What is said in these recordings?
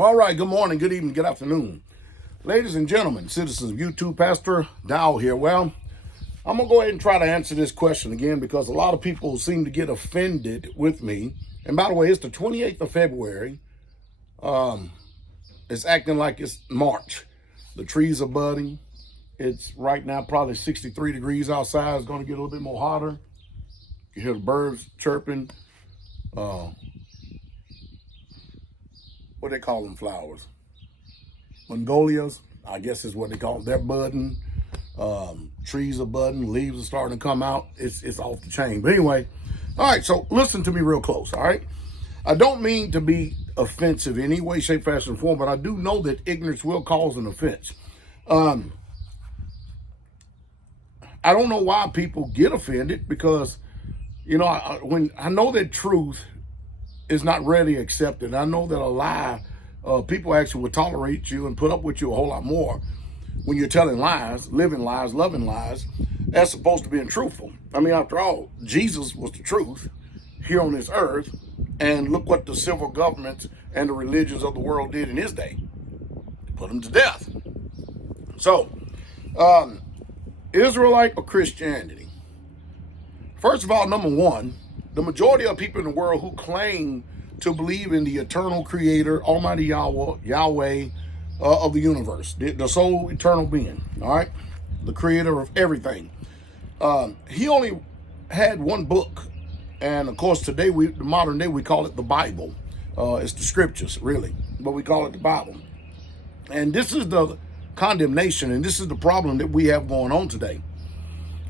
All right, good morning, good evening, good afternoon. Ladies and gentlemen, citizens of YouTube, Pastor Dowell here. Well, I'm going to go ahead and try to answer this question again because a lot of people seem to get offended with me. And by the way, it's the 28th of February. It's acting like it's March. The trees are budding. It's right now probably 63 degrees outside. It's going to get a little bit more hotter. You hear the birds chirping. What they call them flowers? Mongolias, I guess is what they call them. They're budding. Trees are budding. Leaves are starting to come out. It's off the chain. But anyway, all right, so listen to me real close, all right? I don't mean to be offensive in any way, shape, fashion, or form, but I do know that ignorance will cause an offense. I don't know why people get offended because, you know, when I know that truth is not readily accepted. I know that a lie, people actually will tolerate you and put up with you a whole lot more when you're telling lies, living lies, loving lies, as opposed to being truthful. I mean, after all, Jesus was the truth here on this earth, and look what the civil governments and the religions of the world did in his day. Put him to death. So, Israelite or Christianity? First of all, number one, the majority of people in the world who claim to believe in the eternal creator, Almighty Yahweh of the universe, the sole eternal being, all right? The creator of everything. He only had one book. And of course, today, the modern day, we call it the Bible. It's the scriptures, really, but we call it the Bible. And this is the condemnation, and this is the problem that we have going on today,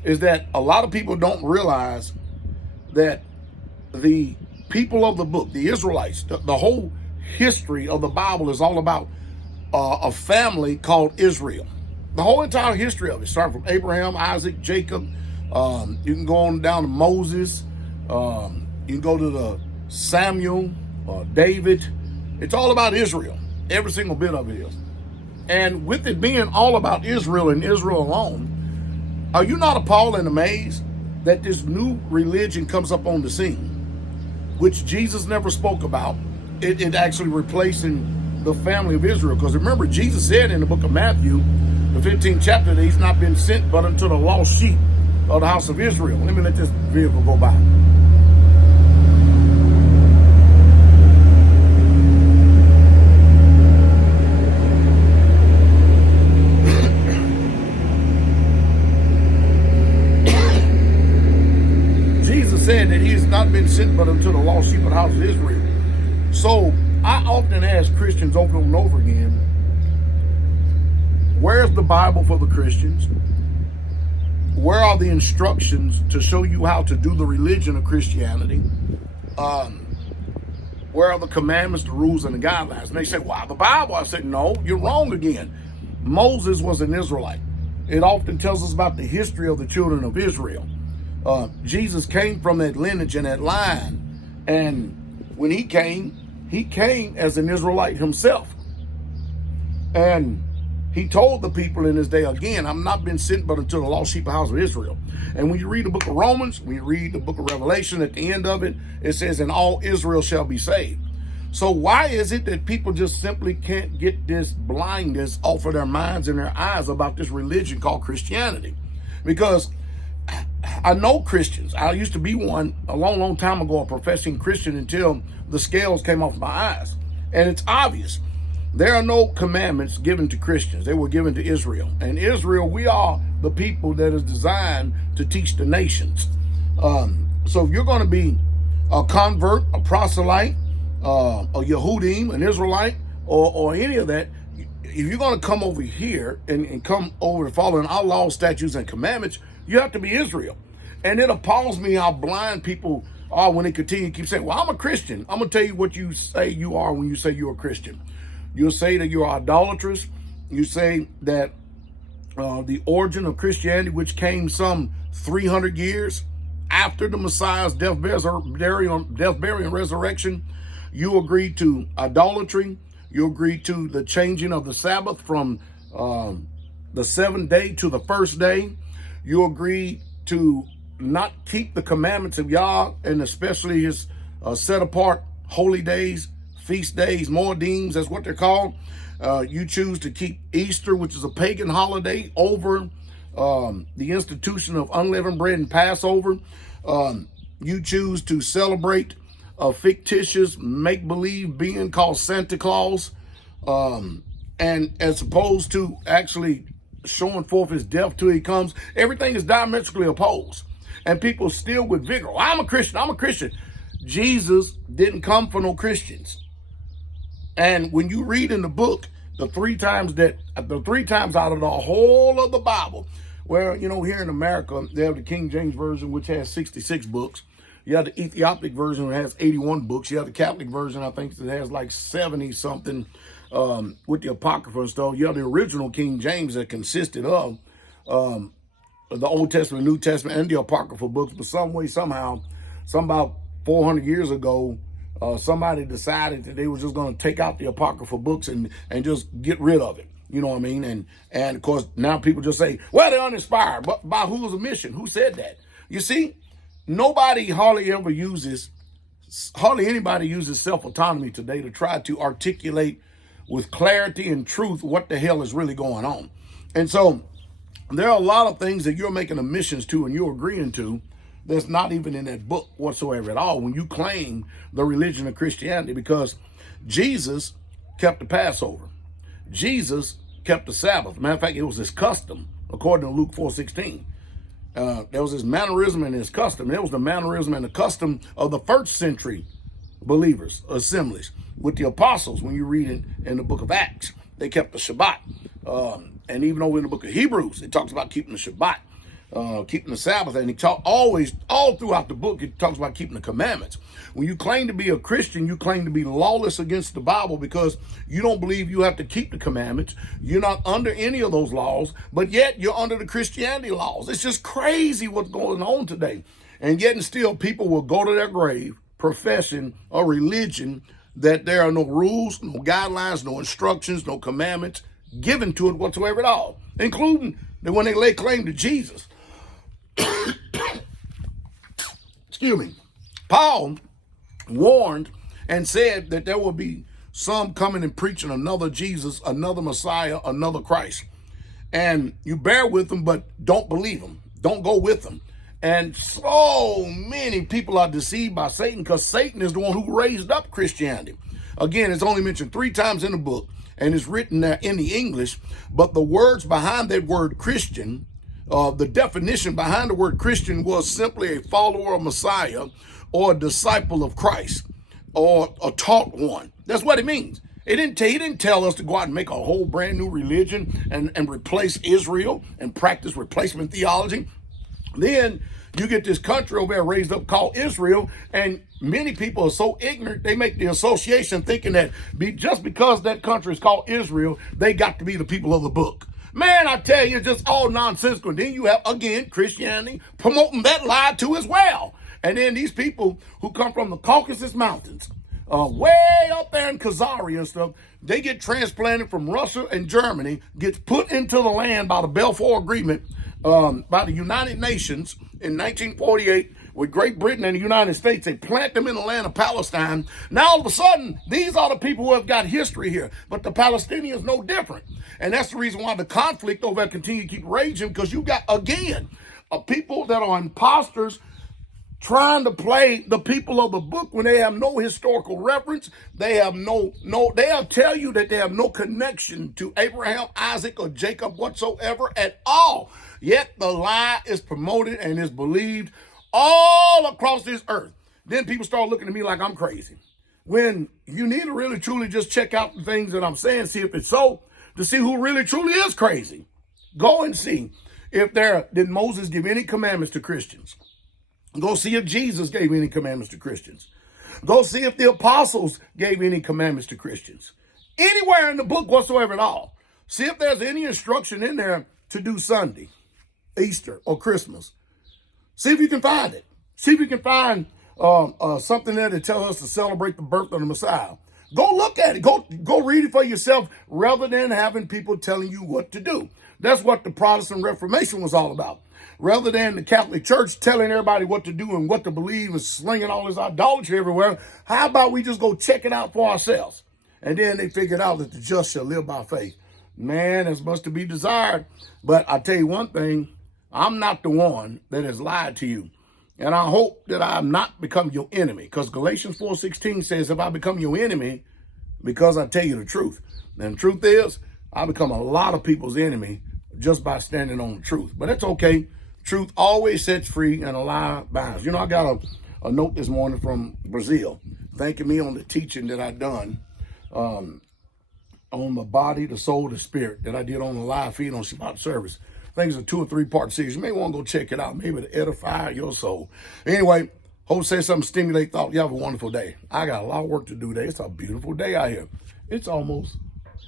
is that a lot of people don't realize that the people of the book, the Israelites, the whole history of the Bible is all about a family called Israel. The whole entire history of it, starting from Abraham, Isaac, Jacob. You can go on down to Moses. You can go to the Samuel, David. It's all about Israel. Every single bit of it is. And with it being all about Israel and Israel alone, are you not appalled and amazed that this new religion comes up on the scene, which Jesus never spoke about, it actually replacing the family of Israel? Because remember, Jesus said in the book of Matthew, the 15th chapter, that he's not been sent but unto the lost sheep of the house of Israel. Let me let this vehicle go by. Said that he has not been sent but unto the lost sheep of the house of Israel. So I often ask Christians over and over again, where's the Bible for the Christians? Where are the instructions to show you how to do the religion of Christianity? Where are the commandments, the rules, and the guidelines? And they say, well, the Bible. I said, no, you're wrong again. Moses was an Israelite. It often tells us about the history of the children of Israel. Jesus came from that lineage and that line. And when he came as an Israelite himself. And he told the people in his day, again, I'm not been sent but unto the lost sheep of the house of Israel. And when you read the book of Romans, when you read the book of Revelation, at the end of it, it says, and all Israel shall be saved. So why is it that people just simply can't get this blindness off of their minds and their eyes about this religion called Christianity? Because I know Christians. I used to be one a long, long time ago, a professing Christian, until the scales came off my eyes. And it's obvious. There are no commandments given to Christians. They were given to Israel. And Israel, we are the people that is designed to teach the nations. So if you're going to be a convert, a proselyte, a Yehudim, an Israelite, or any of that, if you're going to come over here and come over to following our laws, statutes, and commandments, you have to be Israel. And it appalls me how blind people are when they continue to keep saying, well, I'm a Christian. I'm going to tell you what you say you are when you say you're a Christian. You'll say that you're idolatrous. You say that the origin of Christianity, which came some 300 years after the Messiah's death, burial, and resurrection, you agree to idolatry. You agree to the changing of the Sabbath from the seventh day to the first day. You agree to not keep the commandments of Yah, and especially his set apart holy days, feast days, Moedims, that's what they're called. You choose to keep Easter, which is a pagan holiday, over the institution of unleavened bread and Passover. You choose to celebrate a fictitious make-believe being called Santa Claus, and as opposed to actually showing forth his death till he comes. Everything is diametrically opposed. And people still with vigor, oh, I'm a Christian, I'm a Christian. Jesus didn't come for no Christians. And when you read in the book, the three times out of the whole of the Bible, where, you know, here in America, they have the King James Version, which has 66 books. You have the Ethiopic version, which has 81 books. You have the Catholic version, I think, that has like 70 something with the Apocrypha and stuff. You have the original King James that consisted of the Old Testament, New Testament, and the Apocryphal books. But some way, somehow, about 400 years ago, somebody decided that they were just going to take out the Apocryphal books and just get rid of it. You know what I mean? And of course, now people just say, well, they're uninspired. But by whose omission? Who said that? You see, hardly anybody uses self-autonomy today to try to articulate with clarity and truth what the hell is really going on. And so there are a lot of things that you're making omissions to and you're agreeing to that's not even in that book whatsoever at all when you claim the religion of Christianity, because Jesus kept the Passover. Jesus kept the Sabbath. Matter of fact, it was his custom, according to Luke 4:16. There was his mannerism and his custom. It was the mannerism and the custom of the first century believers, assemblies. With the apostles, when you read it in the book of Acts, they kept the Shabbat. And even over in the book of Hebrews, it talks about keeping the Shabbat, keeping the Sabbath. And all throughout the book, it talks about keeping the commandments. When you claim to be a Christian, you claim to be lawless against the Bible because you don't believe you have to keep the commandments. You're not under any of those laws, but yet you're under the Christianity laws. It's just crazy what's going on today. And yet and still, people will go to their grave professing a religion that there are no rules, no guidelines, no instructions, no commandments given to it whatsoever at all, including that when they lay claim to Jesus. Excuse me. Paul warned and said that there will be some coming and preaching another Jesus, another Messiah, another Christ. And you bear with them, but don't believe them. Don't go with them. And so many people are deceived by Satan because Satan is the one who raised up Christianity. Again, it's only mentioned 3 times in the book, and it's written there in the English, but the words behind that word Christian, the definition behind the word Christian was simply a follower of Messiah or a disciple of Christ or a taught one. That's what it means. He didn't tell us to go out and make a whole brand new religion and replace Israel and practice replacement theology. Then you get this country over there raised up called Israel, and many people are so ignorant, they make the association thinking that just because that country is called Israel, they got to be the people of the book. Man, I tell you, it's just all nonsensical. And then you have, again, Christianity promoting that lie too as well. And then these people who come from the Caucasus Mountains, way up there in Khazari and stuff, they get transplanted from Russia and Germany, gets put into the land by the Balfour Agreement, by the United Nations in 1948 with Great Britain and the United States. They plant them in the land of Palestine. Now all of a sudden, these are the people who have got history here, but the Palestinians no different. And that's the reason why the conflict over there continue to keep raging, because you got, again, people that are imposters trying to play the people of the book when they have no historical reference. They have they'll tell you that they have no connection to Abraham, Isaac, or Jacob whatsoever at all. Yet the lie is promoted and is believed all across this earth. Then people start looking at me like I'm crazy. When you need to really truly just check out the things that I'm saying, see if it's so, to see who really truly is crazy. Go and see if did Moses give any commandments to Christians. Go see if Jesus gave any commandments to Christians. Go see if the apostles gave any commandments to Christians. Anywhere in the book whatsoever at all. See if there's any instruction in there to do Sunday, Easter, or Christmas. See if you can find it. See if you can find something there that tells us to celebrate the birth of the Messiah. Go look at it. Go read it for yourself rather than having people telling you what to do. That's what the Protestant Reformation was all about. Rather than the Catholic Church telling everybody what to do and what to believe and slinging all this idolatry everywhere, how about we just go check it out for ourselves? And then they figured out that the just shall live by faith. Man, there's much to be desired. But I tell you one thing, I'm not the one that has lied to you. And I hope that I have not become your enemy, because Galatians 4:16 says, if I become your enemy, because I tell you the truth. And the truth is, I become a lot of people's enemy just by standing on the truth. But it's okay. Truth always sets free and a lie binds. You know, I got a note this morning from Brazil thanking me on the teaching that I done on the body, the soul, the spirit that I did on the live feed on Shabbat service. I think it's a 2 or 3 part series. You may want to go check it out, maybe to edify your soul. Anyway, hope say something stimulate thought. You have a wonderful day. I got a lot of work to do today. It's a beautiful day out here. It's almost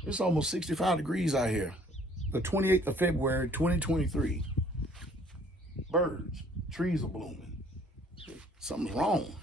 65 degrees out here. The 28th of February, 2023. Birds, trees are blooming. Something's wrong.